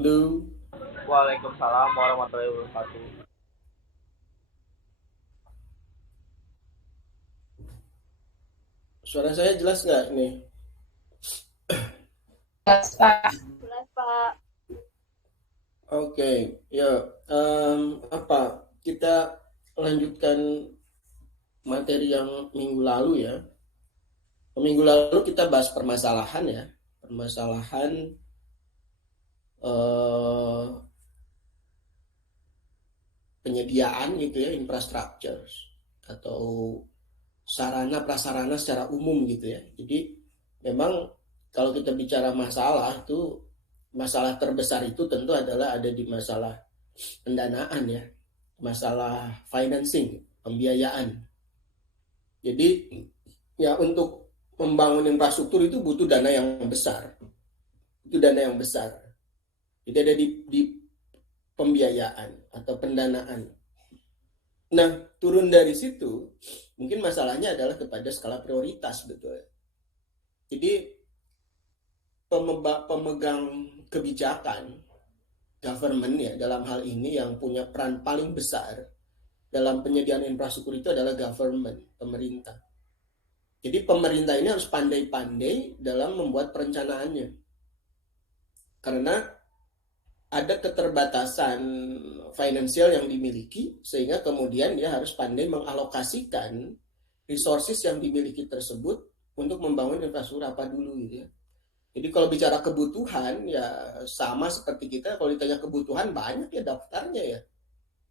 Halo, Waalaikumsalam warahmatullahi wabarakatuh. suara saya jelas nggak nih? Jelas, Pak. Jelas, Pak. Oke, ya, apa kita lanjutkan materi yang minggu lalu ya. Minggu lalu kita bahas permasalahan ya, permasalahan eh, penyediaan gitu ya, infrastructure atau sarana prasarana secara umum gitu ya. Jadi memang kalau kita bicara masalah itu, masalah terbesar itu tentu adalah ada di masalah pendanaan ya, masalah financing, pembiayaan. Jadi ya untuk membangun infrastruktur itu butuh dana yang besar, itu dana yang besar. Jadi ada di pembiayaan atau pendanaan. Nah, turun dari situ, mungkin masalahnya adalah kepada skala prioritas, betul. Jadi pemegang kebijakan government ya dalam hal ini yang punya peran paling besar dalam penyediaan infrastruktur itu adalah government, pemerintah. Jadi pemerintah ini harus pandai-pandai dalam membuat perencanaannya. Karena ada keterbatasan finansial yang dimiliki, sehingga kemudian dia harus pandai mengalokasikan resources yang dimiliki tersebut untuk membangun infrastruktur apa dulu gitu ya. Jadi kalau bicara kebutuhan ya sama seperti kita, kalau ditanya kebutuhan banyak ya daftarnya ya.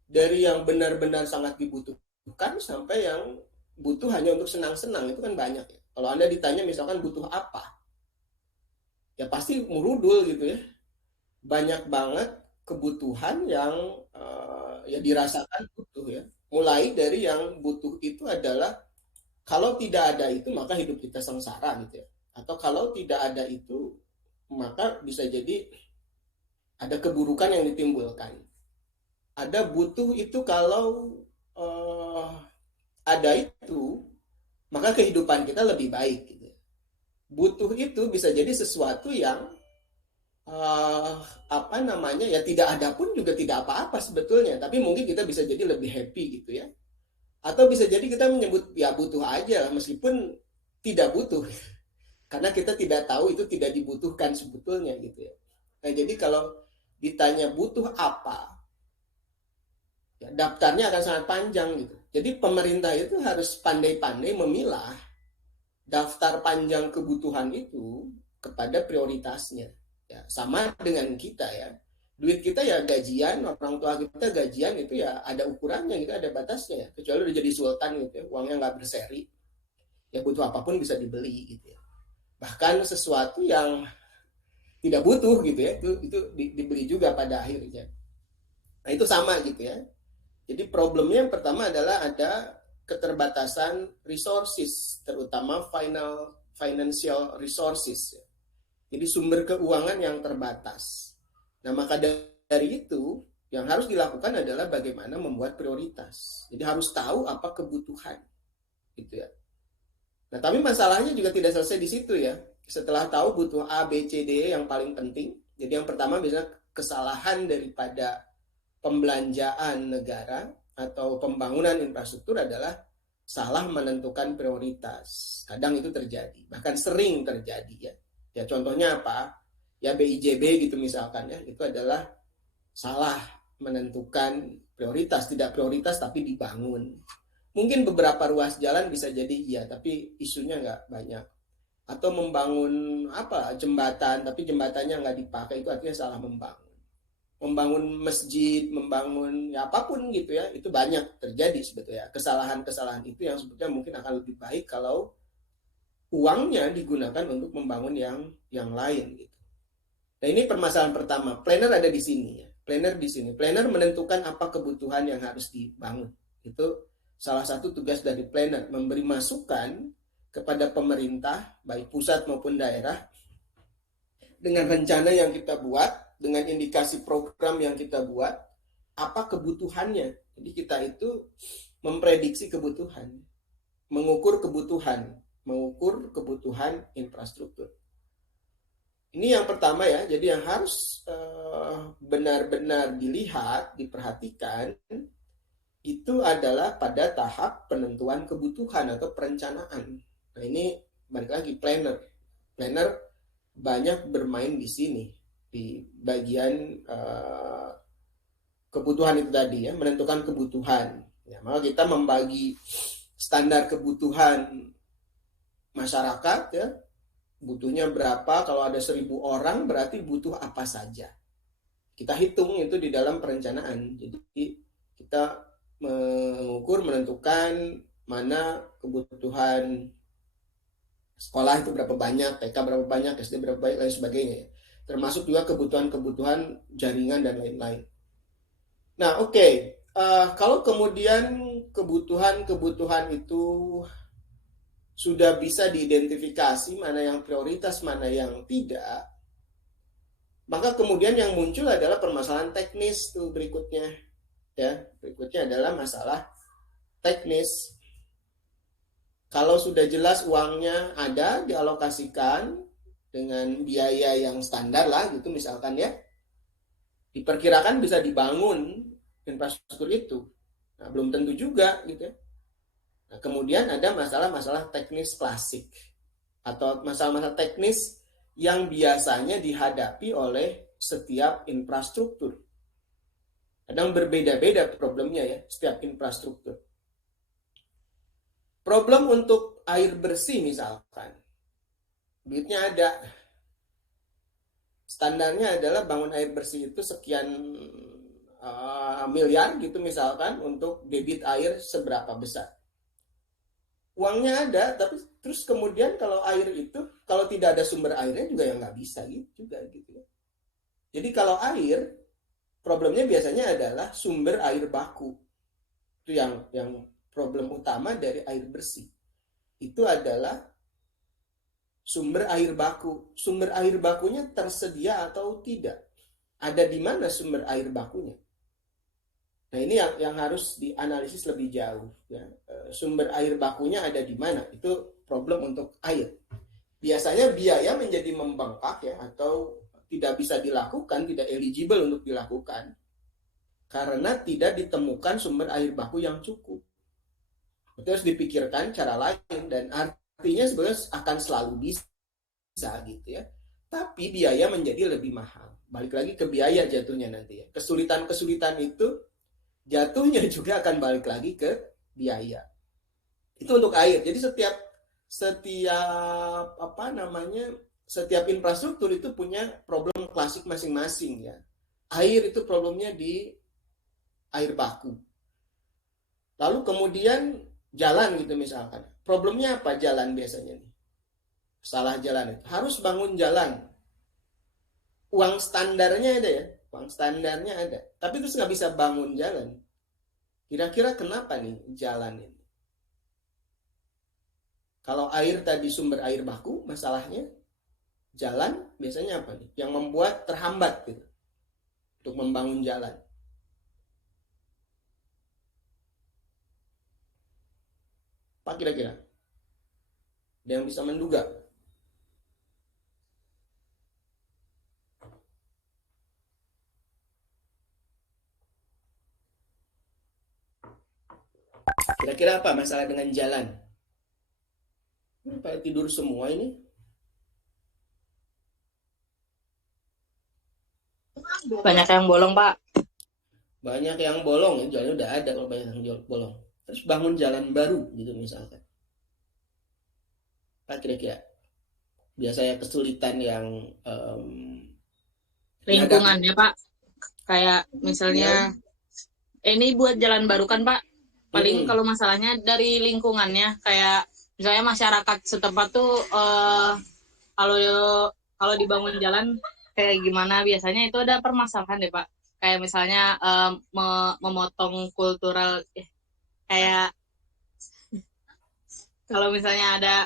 Dari yang benar-benar sangat dibutuhkan sampai yang butuh hanya untuk senang-senang, itu kan banyak ya. Kalau Anda ditanya misalkan butuh apa, ya pasti merudul gitu ya. Banyak banget kebutuhan yang ya dirasakan butuh ya. Mulai dari yang butuh itu adalah kalau tidak ada itu maka hidup kita sengsara gitu ya. Atau kalau tidak ada itu maka bisa jadi ada keburukan yang ditimbulkan. Ada butuh itu kalau eh, ada itu maka kehidupan kita lebih baik gitu. Butuh itu bisa jadi sesuatu yang uh, apa namanya ya tidak ada pun juga tidak apa-apa sebetulnya, tapi mungkin kita bisa jadi lebih happy gitu ya. Atau bisa jadi kita menyebut ya butuh aja meskipun tidak butuh karena kita tidak tahu itu tidak dibutuhkan sebetulnya gitu ya. Nah, jadi kalau ditanya butuh apa, ya daftarnya akan sangat panjang gitu. Jadi pemerintah itu harus pandai-pandai memilah daftar panjang kebutuhan itu kepada prioritasnya. Ya, sama dengan kita ya. Duit kita ya gajian, orang tua kita gajian itu ya ada ukurannya gitu, ada batasnya ya. Kecuali udah jadi sultan gitu ya, uangnya nggak berseri, ya butuh apapun bisa dibeli gitu ya. Bahkan sesuatu yang tidak butuh gitu ya, itu dibeli juga pada akhirnya. Nah itu sama gitu ya. Jadi problemnya yang pertama adalah ada keterbatasan resources, terutama financial resources. Jadi sumber keuangan yang terbatas. Nah maka dari itu yang harus dilakukan adalah bagaimana membuat prioritas. Jadi harus tahu apa kebutuhan, gitu ya. Nah tapi masalahnya juga tidak selesai di situ ya. Setelah tahu butuh A, B, C, D yang paling penting. Jadi yang pertama biasanya kesalahan daripada pembelanjaan negara atau pembangunan infrastruktur adalah salah menentukan prioritas. Kadang itu terjadi, bahkan sering terjadi ya. Ya contohnya apa? Ya BIJB gitu misalkan ya, itu adalah salah menentukan prioritas, tidak prioritas tapi dibangun. Mungkin beberapa ruas jalan bisa jadi iya, tapi isunya nggak banyak. Atau membangun apa jembatan, tapi jembatannya nggak dipakai, itu artinya salah membangun. Membangun masjid, membangun ya apapun gitu ya, itu banyak terjadi sebetulnya. Kesalahan-kesalahan itu yang sebetulnya mungkin akan lebih baik kalau uangnya digunakan untuk membangun yang lain gitu. Nah ini permasalahan pertama. Planner ada di sini ya. Planner di sini. Planner menentukan apa kebutuhan yang harus dibangun. Itu salah satu tugas dari planner, memberi masukan kepada pemerintah baik pusat maupun daerah dengan rencana yang kita buat, dengan indikasi program yang kita buat, apa kebutuhannya. Jadi kita itu memprediksi kebutuhan, mengukur kebutuhan infrastruktur. Ini yang pertama ya. Jadi yang harus benar-benar dilihat, diperhatikan, itu adalah pada tahap penentuan kebutuhan atau perencanaan. Nah ini balik lagi planner. Planner banyak bermain di sini, di bagian kebutuhan itu tadi ya, menentukan kebutuhan. Ya, maka kita membagi standar kebutuhan masyarakat ya, butuhnya berapa, kalau ada 1.000 orang berarti butuh apa saja. Kita hitung itu di dalam perencanaan. Jadi kita mengukur, menentukan mana kebutuhan sekolah itu berapa banyak, TK berapa banyak, SD berapa banyak, lain sebagainya. Termasuk juga kebutuhan-kebutuhan jaringan dan lain-lain. Nah, oke. Kalau kemudian kebutuhan-kebutuhan itu sudah bisa diidentifikasi mana yang prioritas, mana yang tidak, maka kemudian yang muncul adalah permasalahan teknis tuh berikutnya. Ya, berikutnya adalah masalah teknis. Kalau sudah jelas uangnya ada dialokasikan dengan biaya yang standar lah gitu misalkan ya, diperkirakan bisa dibangun infrastruktur itu. Nah, belum tentu juga gitu ya. Nah, kemudian ada masalah-masalah teknis klasik atau masalah-masalah teknis yang biasanya dihadapi oleh setiap infrastruktur. Kadang berbeda-beda problemnya ya, setiap infrastruktur. Problem untuk air bersih misalkan, duitnya ada, standarnya adalah bangun air bersih itu sekian miliar gitu misalkan untuk debit air seberapa besar. Uangnya ada, tapi terus kemudian kalau air itu, kalau tidak ada sumber airnya juga ya nggak bisa gitu juga gitu. Jadi kalau air, problemnya biasanya adalah sumber air baku. Itu yang problem utama dari air bersih. Itu adalah sumber air baku. Sumber air bakunya tersedia atau tidak? Ada di mana sumber air bakunya? Nah ini yang harus dianalisis lebih jauh. Ya. Sumber air bakunya ada di mana? Itu problem untuk air. Biasanya biaya menjadi membengkak ya, atau tidak bisa dilakukan, tidak eligible untuk dilakukan, karena tidak ditemukan sumber air baku yang cukup. Itu harus dipikirkan cara lain, dan artinya sebenarnya akan selalu bisa gitu ya. Tapi biaya menjadi lebih mahal. Balik lagi ke biaya jatuhnya nanti ya. Kesulitan-kesulitan itu jatuhnya juga akan balik lagi ke biaya. Itu untuk air. Jadi setiap setiap infrastruktur itu punya problem klasik masing-masing ya. Air itu problemnya di air baku. Lalu kemudian jalan gitu misalkan. Problemnya apa jalan biasanya nih? Salah jalan itu. Harus bangun jalan. Uang standarnya ada ya. Uang standarnya ada. Tapi terus nggak bisa bangun jalan. Kira-kira kenapa nih jalan ini? Kalau air tadi sumber air baku, masalahnya jalan biasanya apa nih? Yang membuat terhambat gitu untuk membangun jalan. Apa kira-kira? Ada yang bisa menduga? Kira-kira apa masalah dengan jalan? Pada tidur semua ini. Banyak yang bolong, Pak. Banyak yang bolong ya, jalannya udah ada kalau banyak yang bolong. Terus bangun jalan baru gitu misalkan. Apa kira-kira? Biasanya kesulitan yang Lingkungan ya, Pak. Kayak misalnya ini buat jalan baru kan, Pak. Paling kalau masalahnya dari lingkungannya, kayak misalnya masyarakat setempat tuh kalau dibangun jalan kayak gimana, biasanya itu ada permasalahan deh, Pak. Kayak misalnya memotong kultural, kayak kalau misalnya ada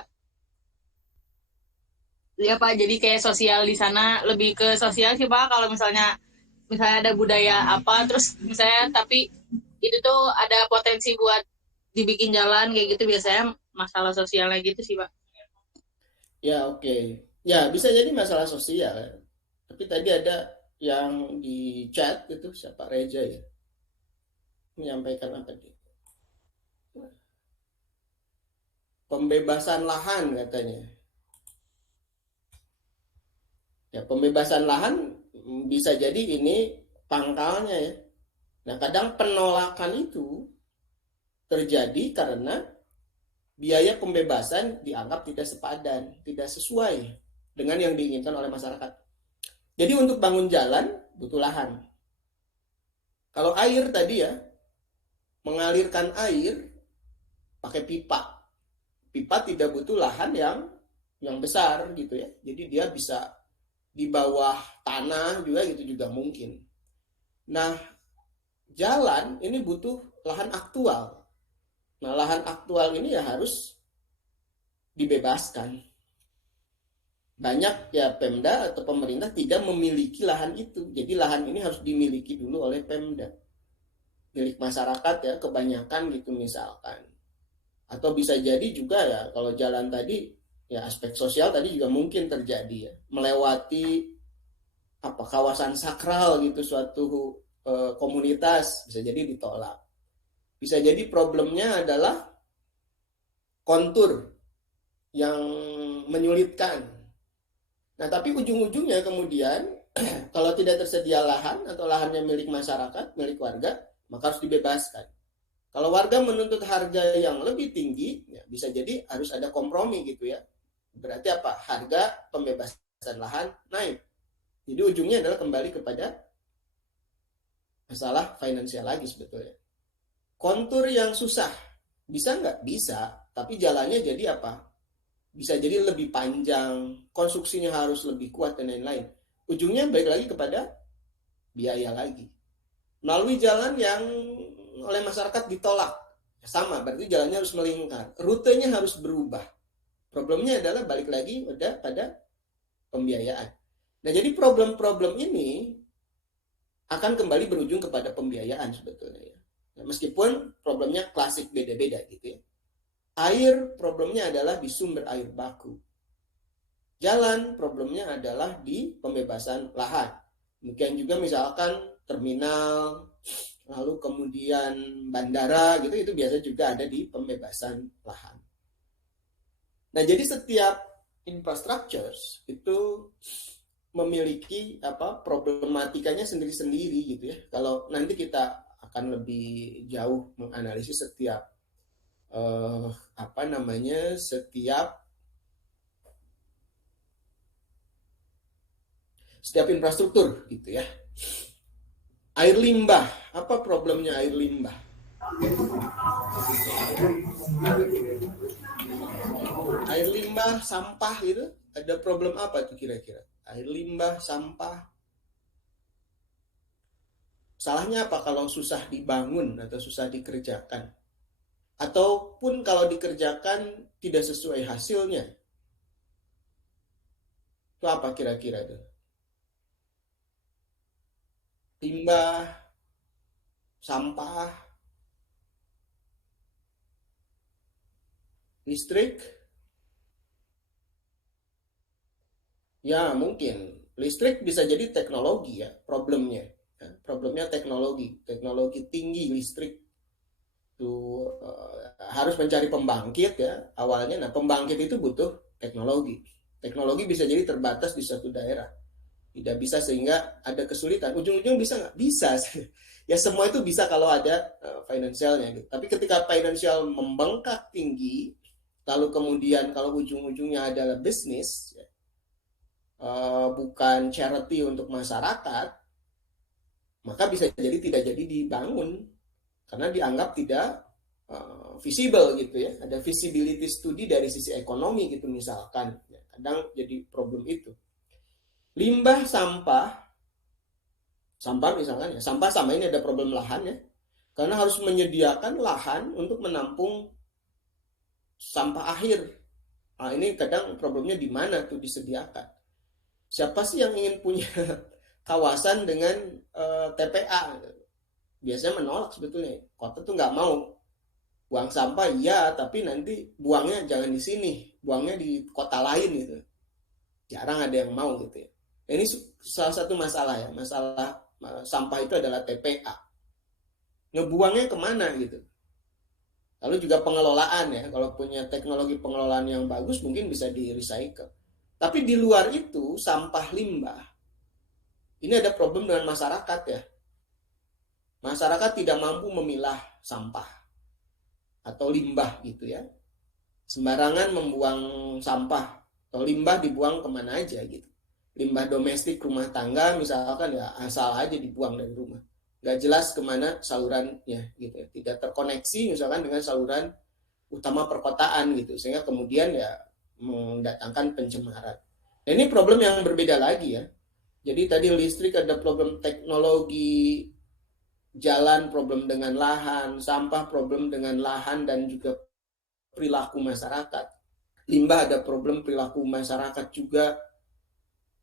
ya Pak, jadi kayak sosial di sana, lebih ke sosial sih Pak. Kalau misalnya ada budaya apa, terus misalnya tapi itu tuh ada potensi buat dibikin jalan kayak gitu, biasanya masalah sosialnya gitu sih Pak. Ya oke. Ya bisa jadi masalah sosial. Tapi tadi ada yang di chat itu siapa, Reja ya, menyampaikan apa dia? Pembebasan lahan katanya. Ya, pembebasan lahan bisa jadi ini pangkalnya ya. Nah, kadang penolakan itu terjadi karena biaya pembebasan dianggap tidak sepadan, tidak sesuai dengan yang diinginkan oleh masyarakat. Jadi untuk bangun jalan butuh lahan. Kalau air tadi ya, mengalirkan air pakai pipa. Pipa tidak butuh lahan yang besar gitu ya. Jadi dia bisa di bawah tanah juga gitu juga mungkin. Nah, jalan ini butuh lahan aktual. Nah, lahan aktual ini ya harus dibebaskan. Banyak ya Pemda atau pemerintah tidak memiliki lahan itu. Jadi lahan ini harus dimiliki dulu oleh Pemda. Milik masyarakat ya kebanyakan gitu misalkan. Atau bisa jadi juga ya kalau jalan tadi ya aspek sosial tadi juga mungkin terjadi ya. Melewati kawasan sakral gitu suatu komunitas bisa jadi ditolak. Bisa jadi problemnya adalah kontur yang menyulitkan. Nah, tapi ujung-ujungnya kemudian kalau tidak tersedia lahan atau lahannya milik masyarakat, milik warga, maka harus dibebaskan. Kalau warga menuntut harga yang lebih tinggi, ya bisa jadi harus ada kompromi gitu ya. Berarti apa? Harga pembebasan lahan naik. Jadi ujungnya adalah kembali kepada masalah finansial lagi sebetulnya. Kontur yang susah, bisa nggak? Bisa, tapi jalannya jadi apa? Bisa jadi lebih panjang, konstruksinya harus lebih kuat dan lain-lain. Ujungnya balik lagi kepada biaya lagi. Melalui jalan yang oleh masyarakat ditolak, sama, berarti jalannya harus melingkar. Rutenya harus berubah. Problemnya adalah balik lagi pada pembiayaan. Nah, jadi problem-problem ini akan kembali berujung kepada pembiayaan sebetulnya ya. Nah, meskipun problemnya klasik beda-beda gitu ya. Air problemnya adalah di sumber air baku. Jalan problemnya adalah di pembebasan lahan. Demikian juga misalkan terminal, lalu kemudian bandara gitu, itu biasa juga ada di pembebasan lahan. Nah, jadi setiap infrastructures itu memiliki problematikanya sendiri-sendiri gitu ya. Kalau nanti kita akan lebih jauh menganalisis setiap setiap infrastruktur gitu ya. Air limbah, apa problemnya air limbah? Air limbah, sampah gitu, ada problem apa tuh kira-kira? Air limbah, sampah. Salahnya apa kalau susah dibangun atau susah dikerjakan? Ataupun kalau dikerjakan tidak sesuai hasilnya? Itu apa kira-kira tuh? Limbah, sampah, listrik. Ya, mungkin listrik bisa jadi teknologi ya, problemnya. Problemnya teknologi tinggi listrik itu harus mencari pembangkit ya awalnya. Nah, pembangkit itu butuh teknologi bisa jadi terbatas di suatu daerah, tidak bisa sehingga ada kesulitan. Ujung-ujung bisa nggak? Bisa. Ya semua itu bisa kalau ada finansialnya gitu. Tapi ketika finansial membengkak tinggi, lalu kemudian kalau ujung-ujungnya adalah bisnis ya, bukan charity untuk masyarakat, maka bisa jadi tidak jadi dibangun karena dianggap tidak visible gitu ya. Ada visibility study dari sisi ekonomi gitu misalkan. Ya, kadang jadi problem itu. Limbah, sampah misalkan ya. Sampah sama ini ada problem lahan ya. Karena harus menyediakan lahan untuk menampung sampah akhir. Nah, ini kadang problemnya di mana tuh disediakan. Siapa sih yang ingin punya kawasan dengan TPA? Biasanya menolak sebetulnya. Kota tuh nggak mau buang sampah, iya, tapi nanti buangnya jangan di sini, buangnya di kota lain gitu. Jarang ada yang mau gitu ya. Ini salah satu masalah ya, masalah sampah itu adalah TPA. Ngebuangnya kemana gitu. Lalu juga pengelolaan ya, kalau punya teknologi pengelolaan yang bagus mungkin bisa di recycle. Tapi di luar itu sampah limbah, ini ada problem dengan masyarakat ya. Masyarakat tidak mampu memilah sampah atau limbah gitu ya. Sembarangan membuang sampah atau limbah dibuang kemana aja gitu. Limbah domestik rumah tangga misalkan ya asal aja dibuang dari rumah, nggak jelas kemana salurannya gitu ya, tidak terkoneksi misalkan dengan saluran utama perkotaan gitu, sehingga kemudian ya mendatangkan pencemaran. Nah, ini problem yang berbeda lagi ya. Jadi tadi listrik ada problem teknologi, jalan problem dengan lahan, sampah problem dengan lahan dan juga perilaku masyarakat. Limbah ada problem perilaku masyarakat juga.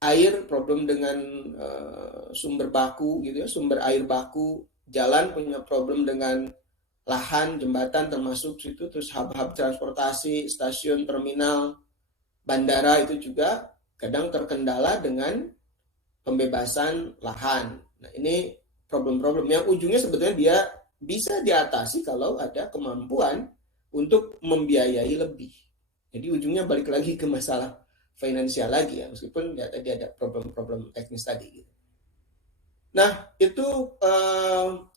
Air problem dengan sumber baku gitu ya, sumber air baku. Jalan punya problem dengan lahan, jembatan termasuk situ, terus hub-hub transportasi, stasiun, terminal, bandara itu juga kadang terkendala dengan pembebasan lahan. Nah, ini problem-problem yang ujungnya sebetulnya dia bisa diatasi kalau ada kemampuan untuk membiayai lebih. Jadi ujungnya balik lagi ke masalah finansial lagi ya, meskipun ya tadi ada problem-problem teknis tadi gitu. Nah, itu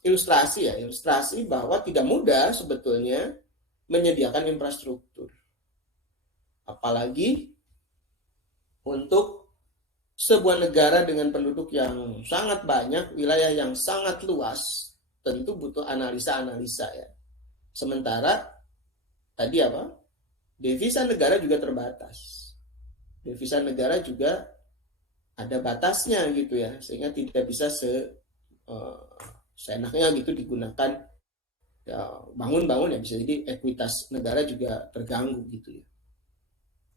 ilustrasi bahwa tidak mudah sebetulnya menyediakan infrastruktur. Apalagi untuk sebuah negara dengan penduduk yang sangat banyak, wilayah yang sangat luas, tentu butuh analisa-analisa ya. Sementara tadi apa? Devisa negara juga terbatas. Devisa negara juga ada batasnya gitu ya, sehingga tidak bisa seenaknya gitu digunakan ya, bangun ya, bisa jadi ekuitas negara juga terganggu gitu ya.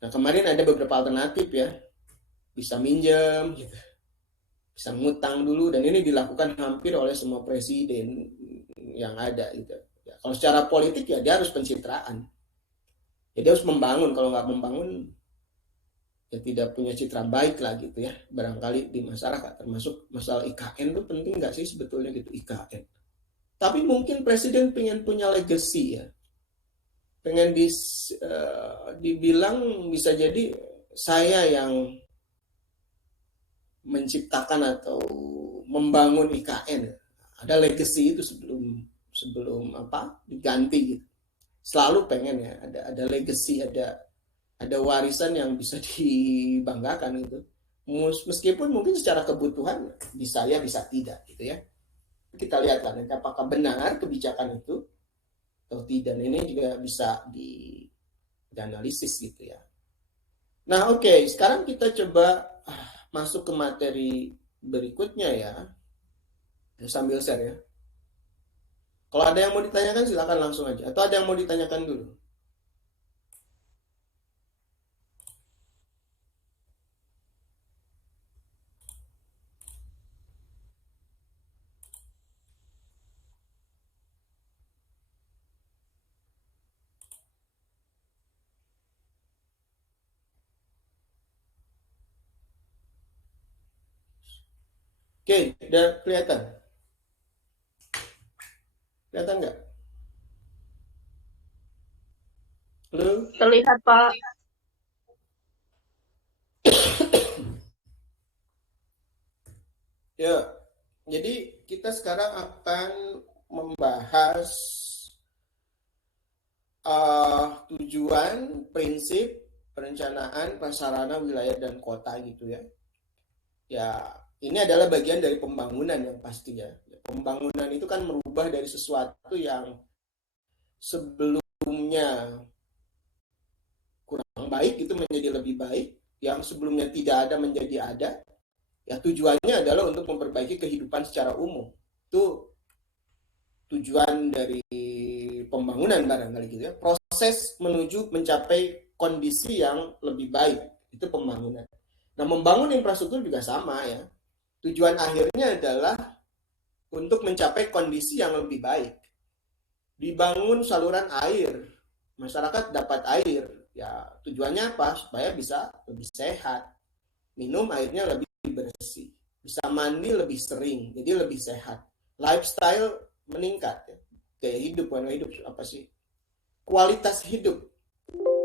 Nah, kemarin ada beberapa alternatif ya, bisa minjem gitu, bisa ngutang dulu, dan ini dilakukan hampir oleh semua presiden yang ada gitu ya. Kalau secara politik ya dia harus pencitraan, jadi harus membangun, kalau nggak membangun ya tidak punya citra baik lah gitu ya, barangkali di masyarakat. Termasuk masalah IKN itu penting nggak sih sebetulnya gitu, IKN. Tapi mungkin presiden pengen punya legacy ya, pengen dibilang bisa jadi saya yang menciptakan atau membangun IKN, ada legacy itu sebelum apa diganti gitu. Selalu pengen ya ada legacy, ada warisan yang bisa dibanggakan gitu. Meskipun mungkin secara kebutuhan bisa ya bisa tidak gitu ya. Kita lihat lah apakah benar kebijakan itu atau tidak. Ini juga bisa dianalisis gitu ya. Nah, oke, sekarang kita coba masuk ke materi berikutnya ya. Sambil share ya. Kalau ada yang mau ditanyakan silakan langsung aja, atau ada yang mau ditanyakan dulu. Oke, udah kelihatan? Kelihatan nggak? Halo? Terlihat, Pak. Ya, jadi kita sekarang akan membahas tujuan, prinsip, perencanaan, prasarana, wilayah, dan kota gitu ya. Ya, ini adalah bagian dari pembangunan yang pasti ya. Pembangunan itu kan merubah dari sesuatu yang sebelumnya kurang baik itu menjadi lebih baik, yang sebelumnya tidak ada menjadi ada. Ya, tujuannya adalah untuk memperbaiki kehidupan secara umum. Itu tujuan dari pembangunan barangkali gitu ya. Proses menuju mencapai kondisi yang lebih baik, itu pembangunan. Nah, membangun infrastruktur juga sama ya. Tujuan akhirnya adalah untuk mencapai kondisi yang lebih baik. Dibangun saluran air, masyarakat dapat air. Ya, tujuannya apa? Supaya bisa lebih sehat. Minum airnya lebih bersih, bisa mandi lebih sering, jadi lebih sehat, lifestyle meningkat ya. Gaya hidup, bukan hidup apa sih? Kualitas hidup,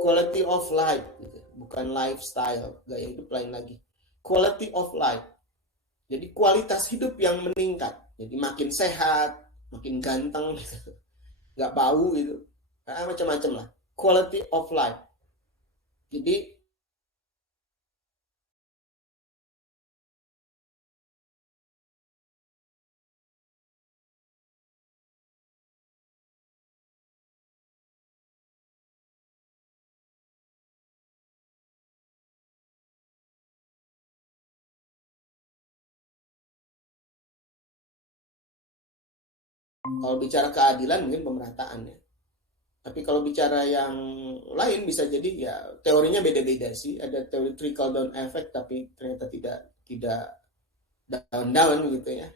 quality of life gitu. Bukan lifestyle, gaya hidup lain lagi. Quality of life. Jadi kualitas hidup yang meningkat. Jadi makin sehat, makin ganteng, nggak bau gitu. Macam-macam lah. Quality of life. Jadi kalau bicara keadilan mungkin pemerataan ya. Tapi kalau bicara yang lain bisa jadi ya teorinya beda-beda sih. Ada teori trickle down effect tapi ternyata tidak down gitu ya.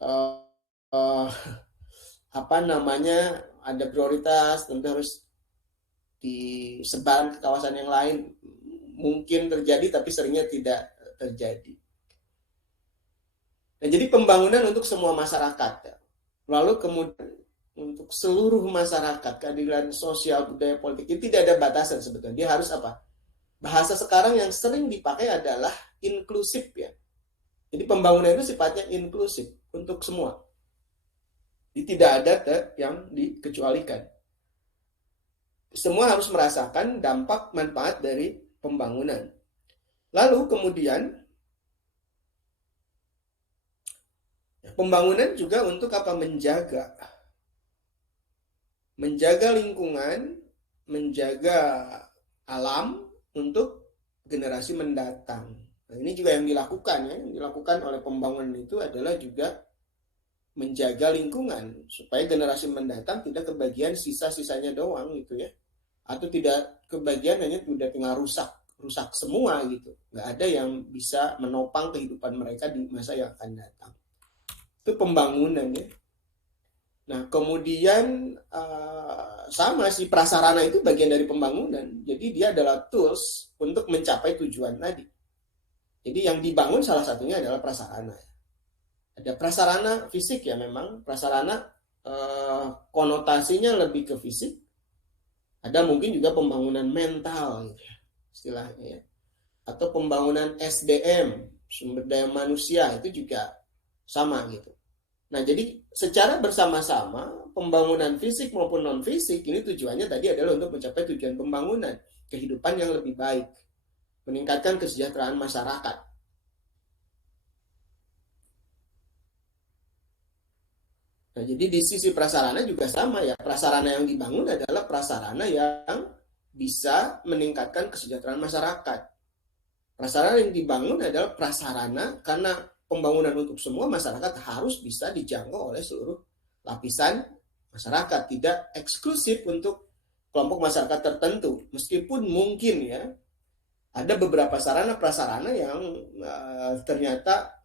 Uh, uh, apa namanya, ada prioritas tentu harus disebar ke kawasan yang lain. Mungkin terjadi tapi seringnya tidak terjadi. Nah, jadi pembangunan untuk semua masyarakat. Lalu kemudian untuk seluruh masyarakat, keadilan sosial, budaya, politik, itu tidak ada batasan sebetulnya. Dia harus apa? Bahasa sekarang yang sering dipakai adalah inklusif ya. Jadi pembangunan itu sifatnya inklusif untuk semua. Jadi tidak ada yang dikecualikan. Semua harus merasakan dampak manfaat dari pembangunan. Lalu kemudian pembangunan juga untuk apa? Menjaga lingkungan, menjaga alam untuk generasi mendatang. Nah, ini juga yang dilakukan ya, yang dilakukan oleh pembangunan itu adalah juga menjaga lingkungan supaya generasi mendatang tidak kebagian sisa-sisanya doang gitu ya, atau tidak kebagian hanya sudah tinggal rusak semua gitu, nggak ada yang bisa menopang kehidupan mereka di masa yang akan datang. Itu pembangunan ya. Nah kemudian sama si prasarana itu bagian dari pembangunan, jadi dia adalah tools untuk mencapai tujuan tadi. Jadi yang dibangun salah satunya adalah prasarana. Ada prasarana fisik ya, memang prasarana konotasinya lebih ke fisik. Ada mungkin juga pembangunan mental gitu ya, istilahnya ya. Atau pembangunan SDM, sumber daya manusia, itu juga sama gitu. Nah jadi secara bersama-sama pembangunan fisik maupun non fisik ini tujuannya tadi adalah untuk mencapai tujuan pembangunan, kehidupan yang lebih baik, meningkatkan kesejahteraan masyarakat. Nah, jadi di sisi prasarana juga sama ya. Prasarana yang dibangun adalah prasarana yang bisa meningkatkan kesejahteraan masyarakat. Prasarana yang dibangun adalah prasarana karena pembangunan untuk semua masyarakat harus bisa dijangkau oleh seluruh lapisan masyarakat, tidak eksklusif untuk kelompok masyarakat tertentu. Meskipun mungkin ya ada beberapa sarana prasarana yang ternyata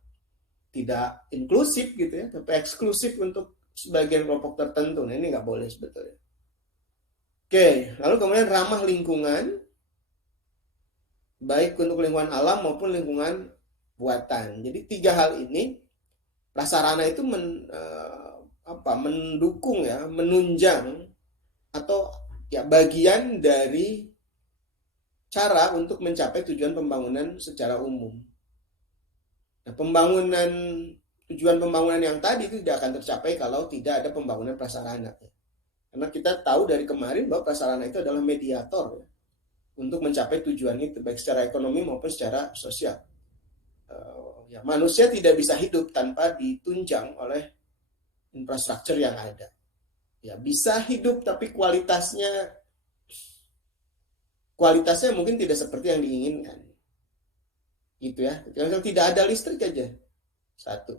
tidak inklusif gitu ya, tapi eksklusif untuk sebagian kelompok tertentu. Nah ini nggak boleh sebetulnya. Oke, lalu kemudian ramah lingkungan, baik untuk lingkungan alam maupun lingkungan buatan. Jadi tiga hal ini prasarana itu mendukung ya, menunjang atau ya bagian dari cara untuk mencapai tujuan pembangunan secara umum. Nah, tujuan pembangunan yang tadi itu tidak akan tercapai kalau tidak ada pembangunan prasarana. Karena kita tahu dari kemarin bahwa prasarana itu adalah mediator ya, untuk mencapai tujuan itu, baik secara ekonomi maupun secara sosial. Ya, manusia tidak bisa hidup tanpa ditunjang oleh infrastruktur yang ada. Ya, bisa hidup tapi kualitasnya mungkin tidak seperti yang diinginkan. Gitu ya. Kalau tidak ada listrik aja, satu,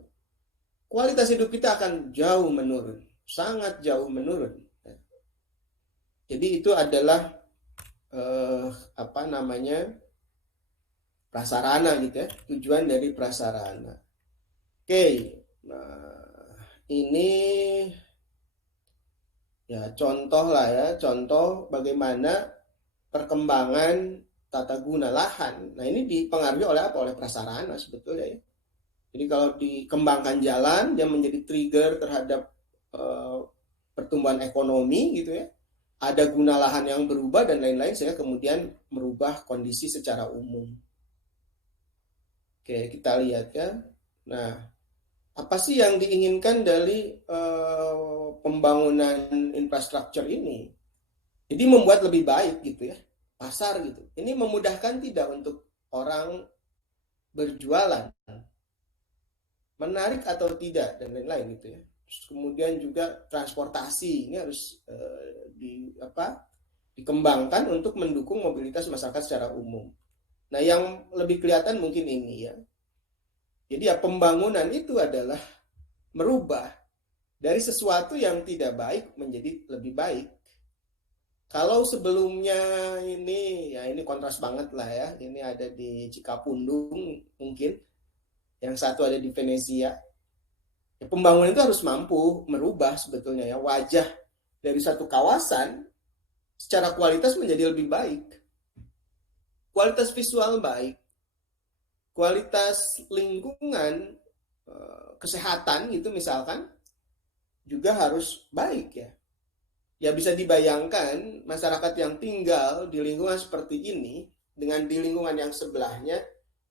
kualitas hidup kita akan jauh menurun, sangat jauh menurun. Jadi itu adalah prasarana gitu ya, tujuan dari prasarana. Oke, nah ini ya contoh lah ya, contoh bagaimana perkembangan tata guna lahan. Nah ini dipengaruhi oleh apa? Oleh prasarana sebetulnya ya. Jadi kalau dikembangkan jalan, dia menjadi trigger terhadap pertumbuhan ekonomi gitu ya. Ada guna lahan yang berubah dan lain-lain, sehingga kemudian merubah kondisi secara umum. Oke, kita lihat ya. Nah, apa sih yang diinginkan dari pembangunan infrastruktur ini? Jadi membuat lebih baik gitu ya, pasar gitu. Ini memudahkan tidak untuk orang berjualan, menarik atau tidak dan lain-lain gitu ya. Terus kemudian juga transportasi ini harus dikembangkan untuk mendukung mobilitas masyarakat secara umum. Nah, yang lebih kelihatan mungkin ini ya. Jadi ya pembangunan itu adalah merubah dari sesuatu yang tidak baik menjadi lebih baik. Kalau sebelumnya ini kontras banget lah ya. Ini ada di Cikapundung mungkin, yang satu ada di Venesia. Ya, pembangunan itu harus mampu merubah sebetulnya ya wajah dari satu kawasan secara kualitas menjadi lebih baik. Kualitas visual baik, kualitas lingkungan, kesehatan gitu misalkan juga harus baik ya. Ya bisa dibayangkan masyarakat yang tinggal di lingkungan seperti ini dengan di lingkungan yang sebelahnya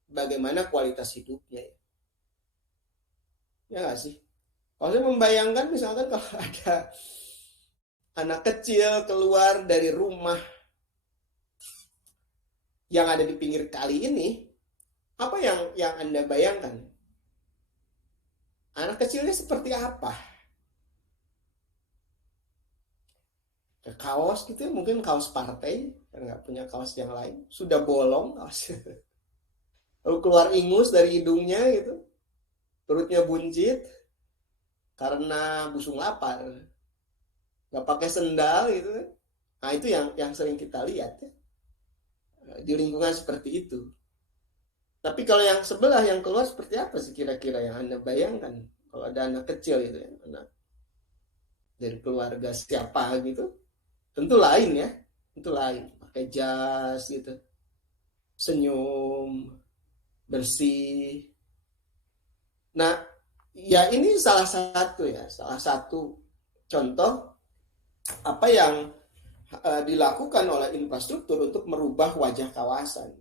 bagaimana kualitas hidupnya ya. Ya nggak sih? Kalau saya membayangkan misalkan kalau ada anak kecil keluar dari rumah yang ada di pinggir kali ini, apa yang Anda bayangkan? Anak kecilnya seperti apa? Kaos gitu, mungkin kaos partai, nggak punya kaos yang lain, sudah bolong kaos. Lalu keluar ingus dari hidungnya gitu, perutnya buncit karena busung lapar, nggak pakai sendal gitu kan. Nah itu yang sering kita lihat ya, di lingkungan seperti itu. Tapi kalau yang sebelah yang keluar seperti apa sih kira-kira yang Anda bayangkan? Kalau ada anak kecil gitu ya, anak dari keluarga siapa gitu, tentu lain ya, tentu lain. Pakai jas gitu, senyum, bersih. Nah, ya ini salah satu contoh apa yang dilakukan oleh infrastruktur untuk merubah wajah kawasan.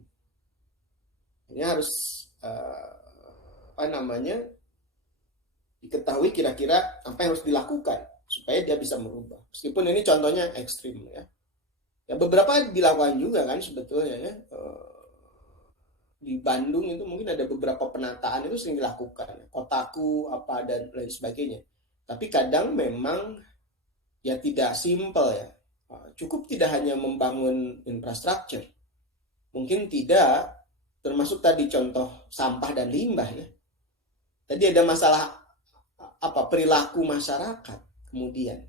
Ini harus diketahui kira-kira apa yang harus dilakukan supaya dia bisa merubah. Meskipun ini contohnya ekstrim ya. Ya beberapa dilakukan juga kan sebetulnya ya. Di Bandung itu mungkin ada beberapa penataan itu sering dilakukan, kotaku apa dan lain sebagainya. Tapi kadang memang ya tidak simpel ya. Cukup tidak hanya membangun infrastruktur. Mungkin tidak, termasuk tadi contoh sampah dan limbah ya. Tadi ada masalah perilaku masyarakat. Kemudian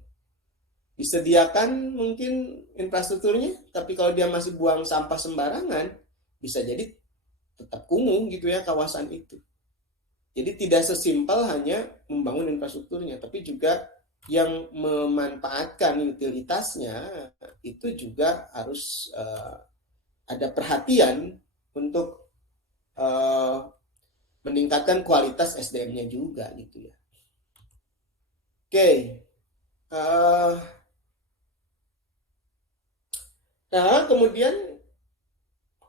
disediakan mungkin infrastrukturnya, tapi kalau dia masih buang sampah sembarangan, bisa jadi tetap kumuh gitu ya kawasan itu. Jadi tidak sesimpel hanya membangun infrastrukturnya, tapi juga yang memanfaatkan utilitasnya itu juga harus ada perhatian untuk meningkatkan kualitas SDM-nya juga gitu ya. Oke. Nah, kemudian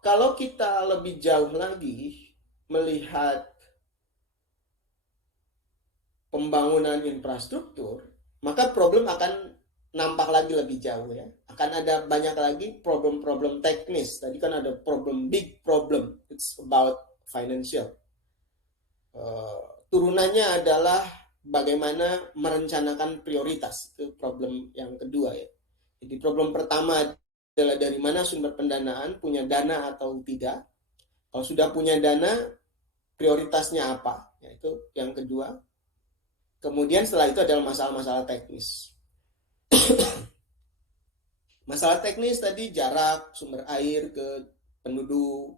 kalau kita lebih jauh lagi melihat pembangunan infrastruktur, maka problem akan nampak lagi lebih jauh ya. Akan ada banyak lagi problem-problem teknis. Tadi kan ada big problem, it's about financial. Turunannya adalah bagaimana merencanakan prioritas, itu problem yang kedua ya. Jadi problem pertama adalah dari mana sumber pendanaan, punya dana atau tidak. Kalau sudah punya dana, prioritasnya apa? Ya, itu yang kedua. Kemudian setelah itu adalah masalah-masalah teknis. Masalah teknis tadi jarak sumber air ke penduduk,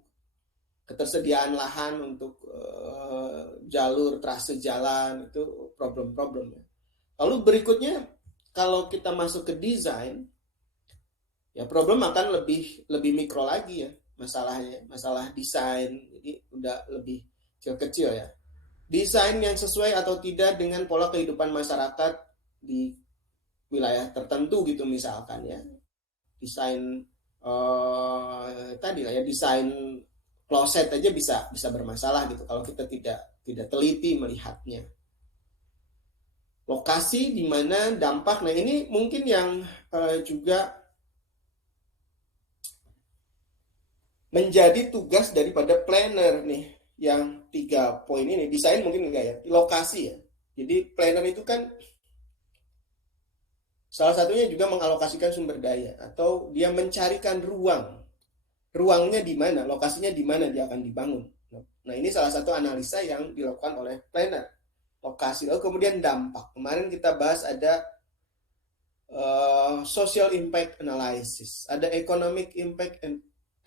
ketersediaan lahan untuk jalur trase jalan, itu problem-problem. Lalu berikutnya kalau kita masuk ke desain, ya problem akan lebih mikro lagi ya. masalahnya, masalah desain. Jadi udah lebih kecil-kecil ya. Desain yang sesuai atau tidak dengan pola kehidupan masyarakat di wilayah tertentu gitu misalkan ya. Desain tadi lah ya, desain kloset aja bisa bermasalah gitu kalau kita tidak teliti melihatnya. Lokasi di mana dampak, nah ini mungkin yang juga menjadi tugas daripada planner nih, yang 3 poin ini. Desain mungkin enggak ya, lokasi ya. Jadi planner itu kan salah satunya juga mengalokasikan sumber daya, atau dia mencarikan ruangnya di mana, lokasinya di mana dia akan dibangun. Nah ini salah satu analisa yang dilakukan oleh planner, lokasi. Lalu kemudian dampak, kemarin kita bahas ada social impact analysis, ada economic impact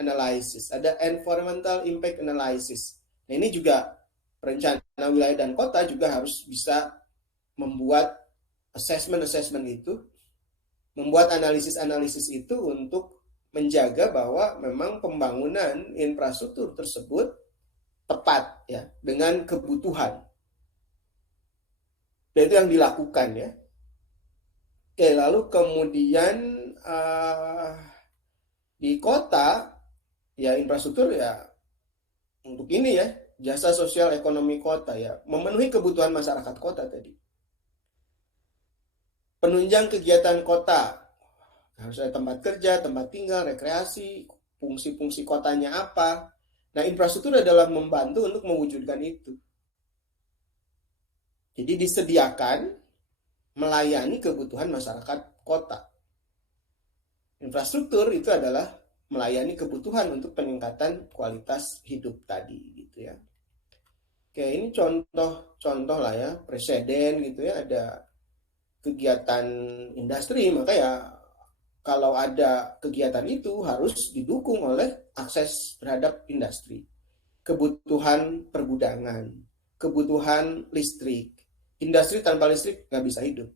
analysis, ada environmental impact analysis. Nah ini juga perencana wilayah dan kota juga harus bisa membuat assessment itu, membuat analisis itu untuk menjaga bahwa memang pembangunan infrastruktur tersebut tepat ya dengan kebutuhan. Dan itu yang dilakukan ya. Oke, lalu kemudian di kota ya infrastruktur ya untuk ini ya, jasa sosial ekonomi kota ya, memenuhi kebutuhan masyarakat kota tadi. Penunjang kegiatan kota, harus ada tempat kerja, tempat tinggal, rekreasi, fungsi-fungsi kotanya apa. Nah, infrastruktur adalah membantu untuk mewujudkan itu. Jadi disediakan melayani kebutuhan masyarakat kota. Infrastruktur itu adalah melayani kebutuhan untuk peningkatan kualitas hidup tadi gitu ya. Oke, ini contoh lah ya, presiden gitu ya, ada kegiatan industri, maka ya kalau ada kegiatan itu harus didukung oleh akses terhadap industri, kebutuhan pergudangan, kebutuhan listrik. Industri tanpa listrik nggak bisa hidup.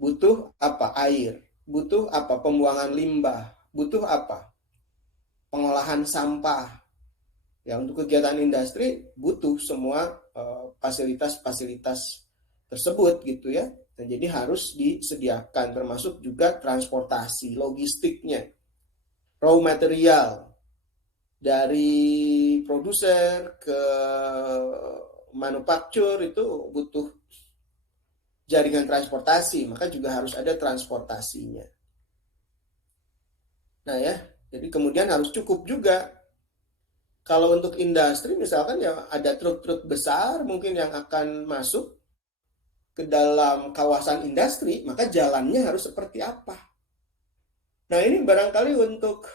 Butuh apa? Air. Butuh apa? Pembuangan limbah. Butuh apa? Pengolahan sampah. Ya, untuk kegiatan industri butuh semua fasilitas-fasilitas tersebut gitu ya. Dan jadi harus disediakan, termasuk juga transportasi, logistiknya, raw material dari produser ke manufaktur itu butuh jaringan transportasi, maka juga harus ada transportasinya. Nah ya, jadi kemudian harus cukup juga. Kalau untuk industri misalkan ya ada truk-truk besar mungkin yang akan masuk ke dalam kawasan industri, maka jalannya harus seperti apa. Nah ini barangkali untuk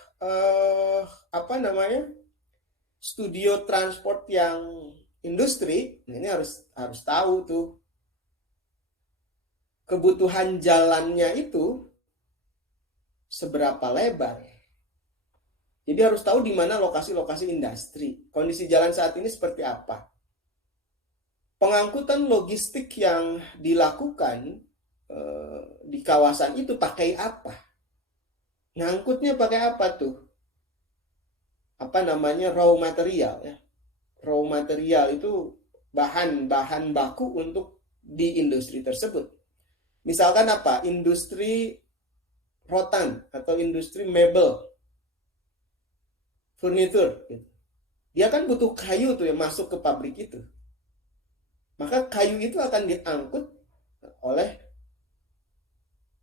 studio transport yang industri, nah ini harus tahu tuh kebutuhan jalannya itu seberapa lebar. Jadi harus tahu di mana lokasi-lokasi industri. Kondisi jalan saat ini seperti apa. Pengangkutan logistik yang dilakukan di kawasan itu pakai apa? Ngangkutnya pakai apa tuh? Raw material ya. Raw material itu bahan baku untuk di industri tersebut. Misalkan apa? Industri rotan atau industri mebel, furniture. Dia kan butuh kayu tuh yang masuk ke pabrik itu. Maka kayu itu akan diangkut oleh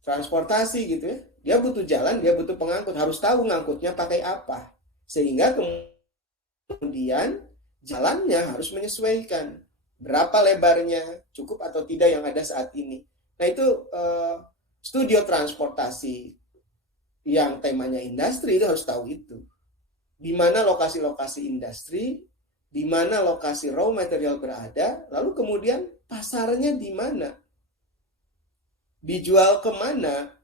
transportasi gitu ya. Dia butuh jalan, dia butuh pengangkut. Harus tahu ngangkutnya pakai apa. Sehingga kemudian jalannya harus menyesuaikan. Berapa lebarnya, cukup atau tidak yang ada saat ini. Nah itu studio transportasi yang temanya industri itu harus tahu itu. Di mana lokasi-lokasi industri, di mana lokasi raw material berada, lalu kemudian pasarnya di mana, dijual kemana,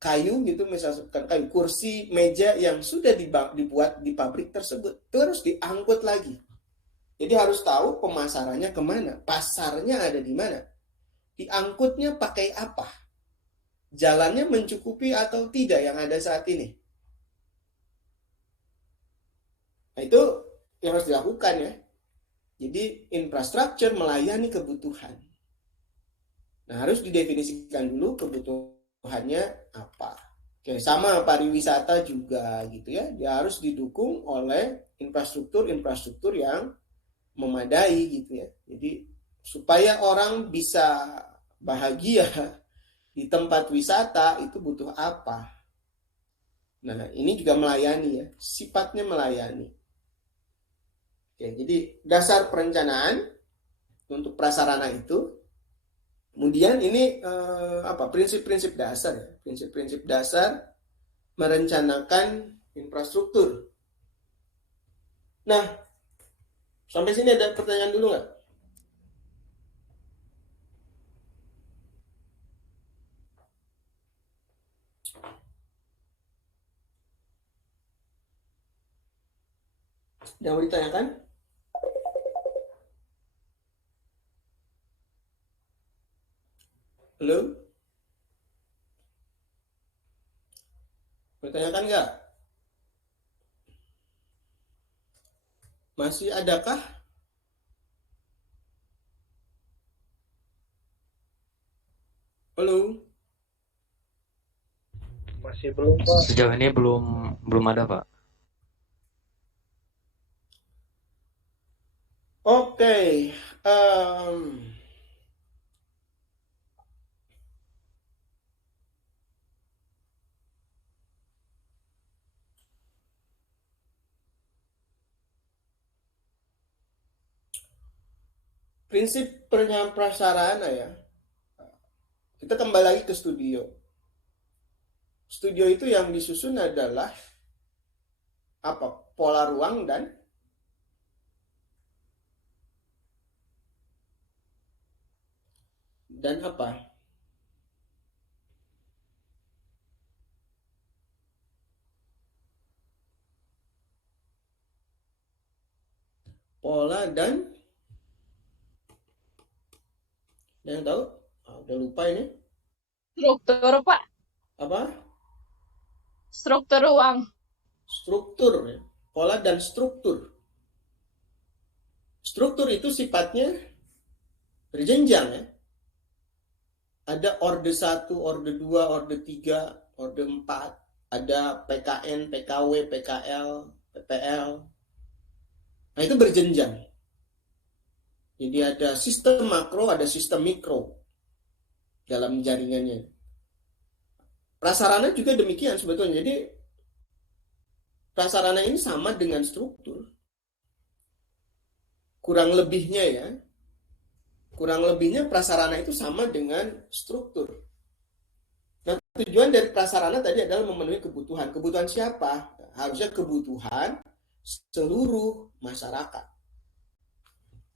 kayu gitu misalkan kayu, kursi, meja yang sudah dibuat di pabrik tersebut, itu harus diangkut lagi. Jadi harus tahu pemasarannya kemana, pasarnya ada di mana, diangkutnya pakai apa, jalannya mencukupi atau tidak yang ada saat ini. Nah, itu yang harus dilakukan ya. Jadi infrastruktur melayani kebutuhan. Nah, harus didefinisikan dulu kebutuhannya apa. Oke, sama pariwisata juga gitu ya. Dia harus didukung oleh infrastruktur yang memadai gitu ya. Jadi supaya orang bisa bahagia di tempat wisata itu butuh apa? Nah, ini juga melayani ya, sifatnya melayani. Oke, jadi dasar perencanaan untuk prasarana itu. Kemudian ini prinsip-prinsip dasar ya, prinsip-prinsip dasar merencanakan infrastruktur. Nah, sampai sini ada pertanyaan dulu nggak? Yang mau ditanyakan? Halo? Bertanyakan nggak? Masih adakah? Halo? Masih belum, Pak. Sejauh ini belum belum ada, Pak. Oke. em, prinsip perencanaan prasarana ya. Kita kembali lagi ke studio. Studio itu yang disusun adalah apa? Pola ruang dan apa? Pola dan yang tahu? Udah lupa ini. Struktur, Pak. Apa? Struktur ruang. Struktur ya. Pola dan struktur. Struktur itu sifatnya berjenjang ya. Ada orde 1, orde 2, orde 3, orde 4. Ada PKN, PKW, PKL, PPL. Nah, itu berjenjang. Jadi ada sistem makro, ada sistem mikro dalam jaringannya. Prasarana juga demikian sebetulnya. Jadi prasarana ini sama dengan struktur. Kurang lebihnya ya. Kurang lebihnya prasarana itu sama dengan struktur. Nah, tujuan dari prasarana tadi adalah memenuhi kebutuhan. Kebutuhan siapa? Harusnya kebutuhan seluruh masyarakat.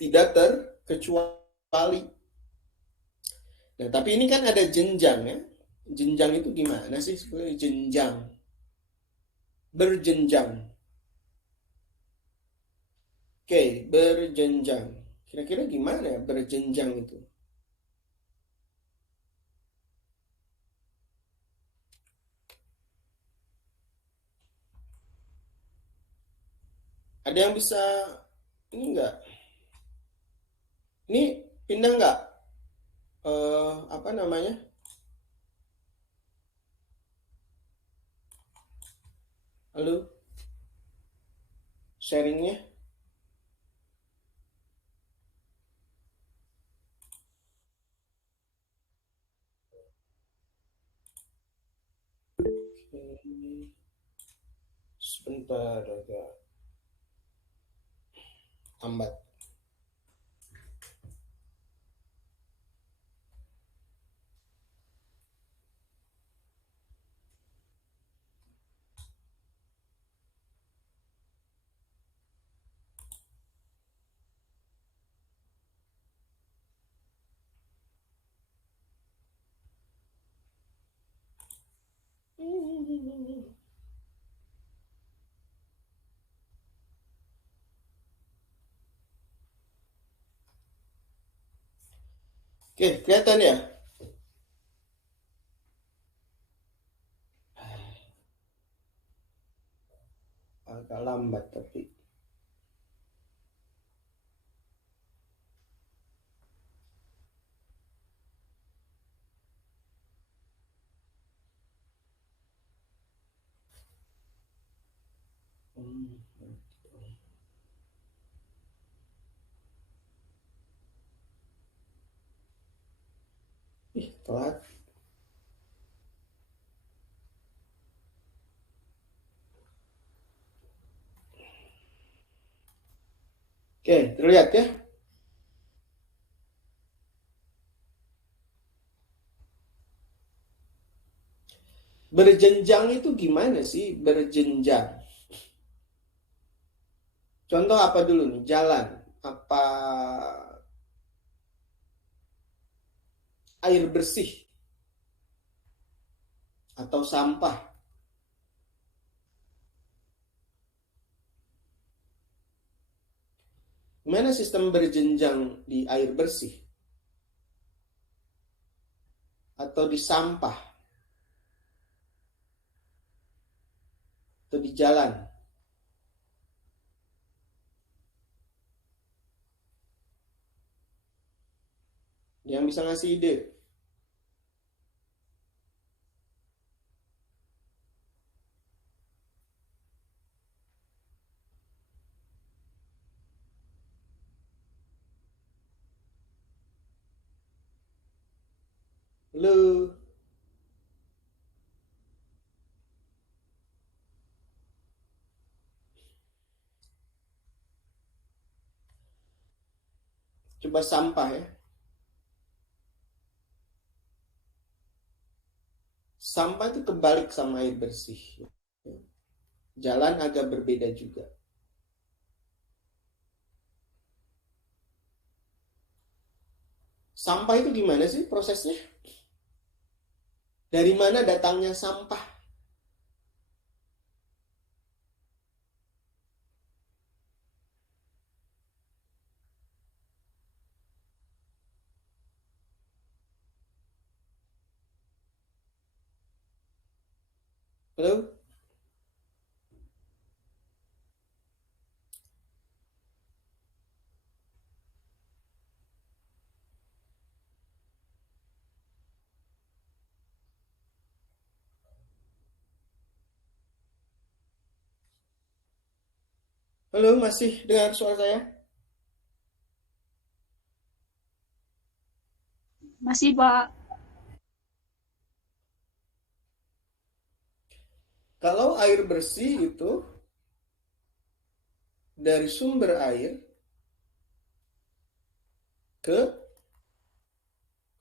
Tidak terkecuali. Nah, tapi ini kan ada jenjang ya. Jenjang itu gimana sih sebenarnya? Jenjang. Berjenjang. Oke, berjenjang. Kira-kira gimana ya berjenjang itu? Ada yang bisa ini enggak? Ini pindah enggak? Apa namanya? Halo? Sharingnya? Sebentar agak lambat. Oke, kelihatan ya? Agak lambat tapi. Ih, telat. Oke, terlihat ya. Berjenjang itu gimana sih berjenjang? Contoh apa dulu nih? Jalan. Apa air bersih? Atau sampah? Gimana sistem berjenjang di air bersih? Atau di sampah? Atau di jalan? Yang bisa ngasih ide? Lu coba sampah ya. Sampah itu kebalik sama air bersih. Jalan agak berbeda juga. Sampah itu gimana sih prosesnya? Dari mana datangnya sampah? Halo? Halo, masih dengar suara saya? Masih, Pak. Kalau air bersih itu dari sumber air ke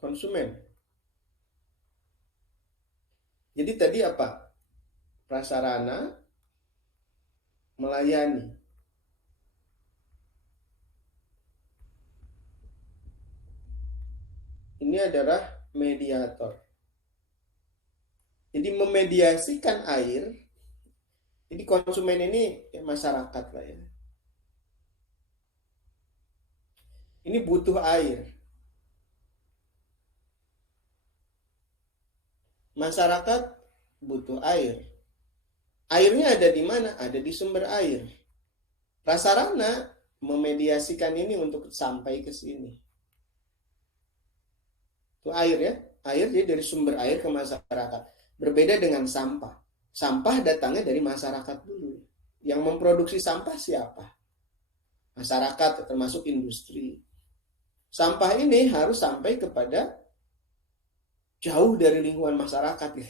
konsumen. Jadi tadi apa? Prasarana melayani. Ini adalah mediator. Jadi memediasikan air. Jadi konsumen ini ya masyarakat lah ya. Ini butuh air. Masyarakat butuh air. Airnya ada di mana? Ada di sumber air. Prasarana memediasikan ini untuk sampai ke sini. Itu air ya. Air jadi dari sumber air ke masyarakat. Berbeda dengan sampah. Sampah datangnya dari masyarakat dulu. Yang memproduksi sampah siapa? Masyarakat, termasuk industri. Sampah ini harus sampai kepada jauh dari lingkungan masyarakat ya.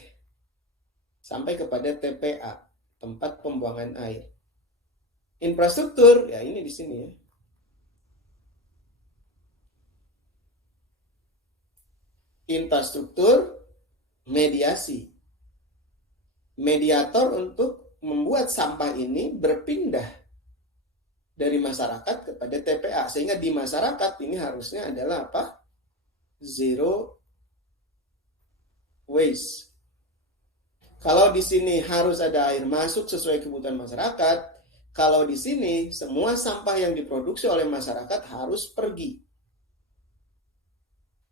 Sampai kepada TPA, tempat pembuangan air. Infrastruktur, ya ini di sini ya. Infrastruktur, mediasi. Mediator untuk membuat sampah ini berpindah dari masyarakat kepada TPA. Sehingga di masyarakat ini harusnya adalah apa? Zero waste. Kalau di sini harus ada air masuk sesuai kebutuhan masyarakat, kalau di sini semua sampah yang diproduksi oleh masyarakat harus pergi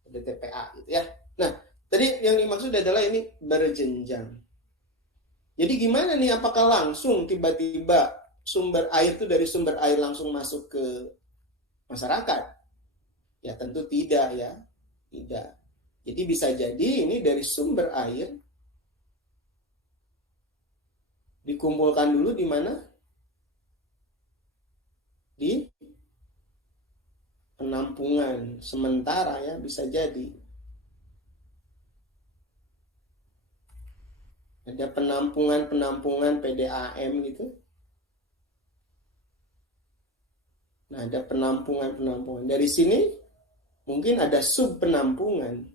ke TPA gitu ya. Nah, tadi yang dimaksud adalah ini berjenjang. Jadi gimana nih, apakah langsung tiba-tiba sumber air itu dari sumber air langsung masuk ke masyarakat? Ya tentu tidak ya. Tidak. Jadi bisa jadi ini dari sumber air dikumpulkan dulu di mana? penampungan sementara ya, bisa jadi. Ada penampungan PDAM gitu. Nah, ada penampungan. Dari sini mungkin ada sub penampungan.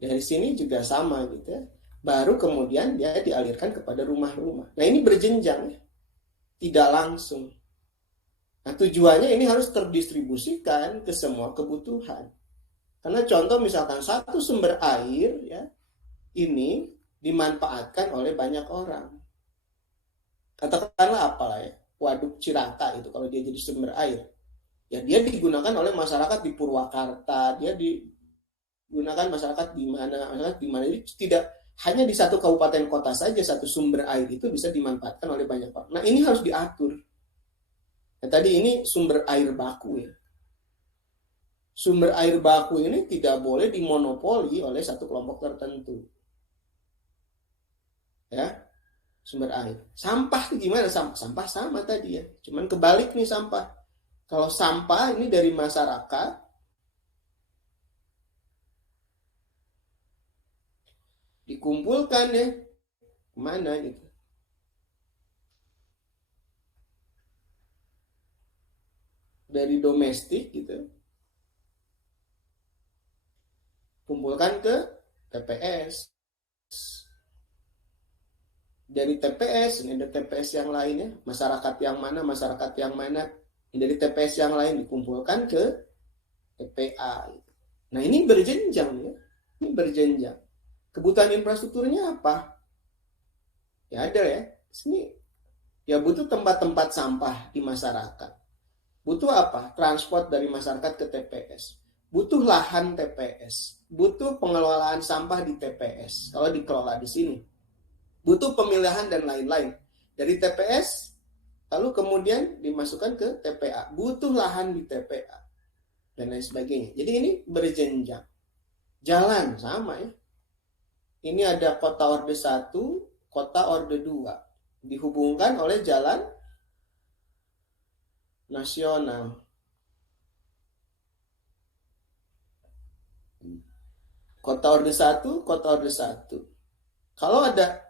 Dari sini juga sama gitu ya. Baru kemudian dia dialirkan kepada rumah-rumah. Nah, ini berjenjang ya. Tidak langsung. Nah, tujuannya ini harus terdistribusikan ke semua kebutuhan. Karena contoh misalkan satu sumber air ya, ini dimanfaatkan oleh banyak orang. Katakanlah apalah ya, Waduk Cirata itu kalau dia jadi sumber air. Ya dia digunakan oleh masyarakat di Purwakarta, dia digunakan masyarakat di mana. Jadi tidak hanya di satu kabupaten kota saja satu sumber air itu bisa dimanfaatkan oleh banyak orang. Nah, ini harus diatur. Nah, tadi ini sumber air baku ya. Sumber air baku ini tidak boleh dimonopoli oleh satu kelompok tertentu. Ya, sumber air. Sampah itu gimana? Sampah sama tadi ya. Cuman kebalik nih sampah. Kalau sampah ini dari masyarakat, dikumpulkan ya, kemana gitu. Dari domestik gitu, kumpulkan ke TPS. Dari TPS, ini ada TPS yang lainnya, masyarakat yang mana, dari TPS yang lain dikumpulkan ke TPA. Nah, ini berjenjang ya, ini berjenjang. Kebutuhan infrastrukturnya apa? Ya ada ya, sini ya butuh tempat-tempat sampah di masyarakat. Butuh apa? Transport dari masyarakat ke TPS. Butuh lahan TPS. Butuh pengelolaan sampah di TPS. Kalau dikelola di sini. Butuh pemilihan dan lain-lain. Dari TPS, lalu kemudian dimasukkan ke TPA. Butuh lahan di TPA. Dan lain sebagainya. Jadi ini berjenjang. Jalan, sama ya. Ini ada kota orde 1, kota orde 2. Dihubungkan oleh jalan nasional. Kota orde 1, kota orde 1. Kalau ada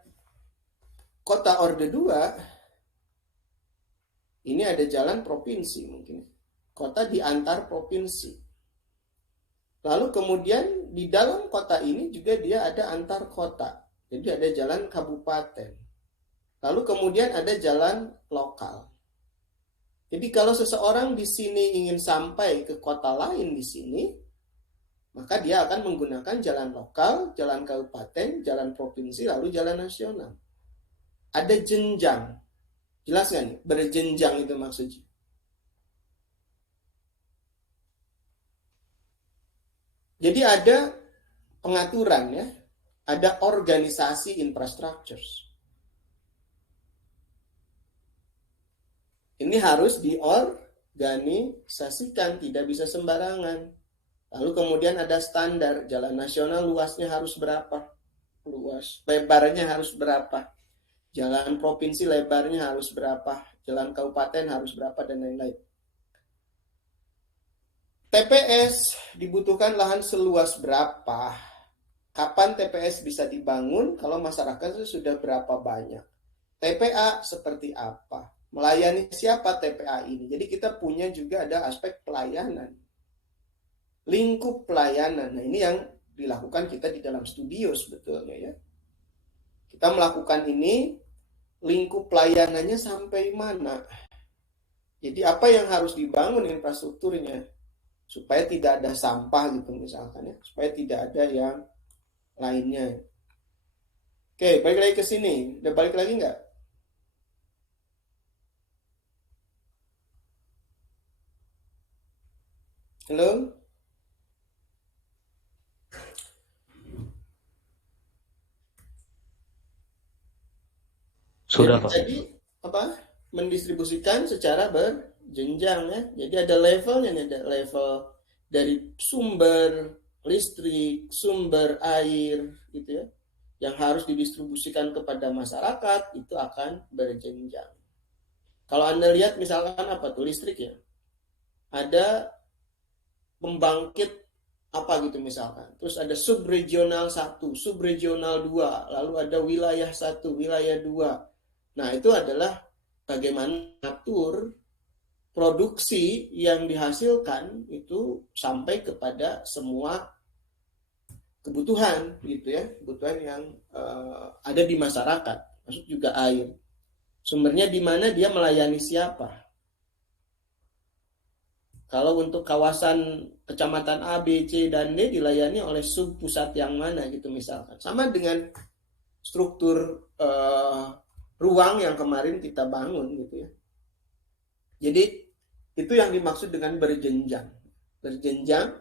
kota orde 2, ini ada jalan provinsi mungkin. Kota di antar provinsi. Lalu kemudian di dalam kota ini juga dia ada antar kota. Jadi ada jalan kabupaten. Lalu kemudian ada jalan lokal. Jadi kalau seseorang di sini ingin sampai ke kota lain di sini, maka dia akan menggunakan jalan lokal, jalan kabupaten, jalan provinsi, lalu jalan nasional. Ada jenjang. Jelas nggak nih? Berjenjang itu maksudnya. Jadi ada pengaturan ya, ada organisasi infrastruktur. Ini harus diorganisasikan, tidak bisa sembarangan. Lalu kemudian ada standar, jalan nasional luasnya harus berapa? Luas, lebarnya harus berapa? Jalan provinsi lebarnya harus berapa? Jalan kabupaten harus berapa dan lain-lain. TPS dibutuhkan lahan seluas berapa? Kapan TPS bisa dibangun? Kalau masyarakat sudah berapa banyak? TPA seperti apa? Melayani siapa TPA ini? Jadi kita punya juga ada aspek pelayanan. Lingkup pelayanan. Nah, ini yang dilakukan kita di dalam studio sebetulnya ya. Kita melakukan ini, lingkup pelayanannya sampai mana? Jadi apa yang harus dibangun infrastrukturnya? Supaya tidak ada sampah gitu misalkan ya, supaya tidak ada yang lainnya. Oke, balik lagi ke sini. Udah balik lagi nggak? Halo? Sudah, Pak. Jadi apa? Mendistribusikan secara berjenjang ya. Jadi ada levelnya nih, ada level dari sumber listrik, sumber air gitu ya, yang harus didistribusikan kepada masyarakat itu akan berjenjang. Kalau Anda lihat misalkan apa tuh listrik ya, ada pembangkit apa gitu misalkan. Terus ada subregional 1, subregional 2, lalu ada wilayah 1, wilayah 2. Nah, itu adalah bagaimana atur produksi yang dihasilkan itu sampai kepada semua kebutuhan gitu ya, kebutuhan yang ada di masyarakat, masuk juga air. Sumbernya di mana, dia melayani siapa. Kalau untuk kawasan kecamatan A, B, C, dan D dilayani oleh sub pusat yang mana gitu misalkan. Sama dengan struktur ruang yang kemarin kita bangun gitu ya. Jadi itu yang dimaksud dengan berjenjang. Berjenjang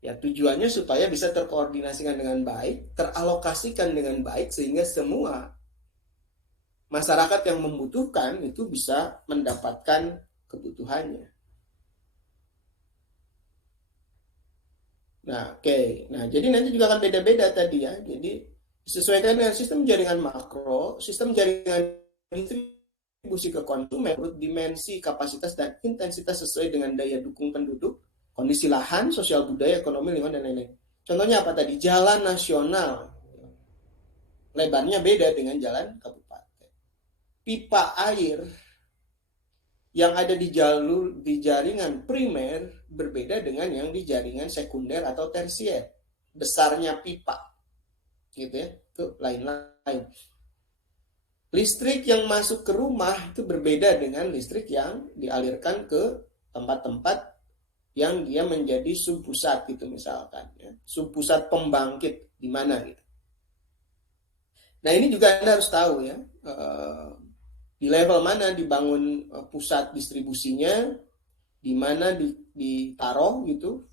ya tujuannya supaya bisa terkoordinasikan dengan baik, teralokasikan dengan baik sehingga semua masyarakat yang membutuhkan itu bisa mendapatkan kebutuhannya. Nah, oke. Nah, jadi nanti juga akan beda-beda tadi ya. Jadi disesuaikan dengan sistem jaringan makro, sistem jaringan distribusi ke konsumen, menurut dimensi, kapasitas, dan intensitas sesuai dengan daya dukung penduduk, kondisi lahan, sosial budaya, ekonomi, lingkungan, dan lain-lain. Contohnya apa tadi? Jalan nasional. Lebarnya beda dengan jalan kabupaten. Pipa air yang ada di jalur di jaringan primer berbeda dengan yang di jaringan sekunder atau tersier. Besarnya pipa. Gitu ya. Itu lain-lain. Listrik yang masuk ke rumah itu berbeda dengan listrik yang dialirkan ke tempat-tempat yang dia menjadi subpusat gitu misalkan ya. Subpusat pembangkit di mana gitu. Nah, ini juga Anda harus tahu ya. Di level mana dibangun pusat distribusinya, di mana ditaruh gitu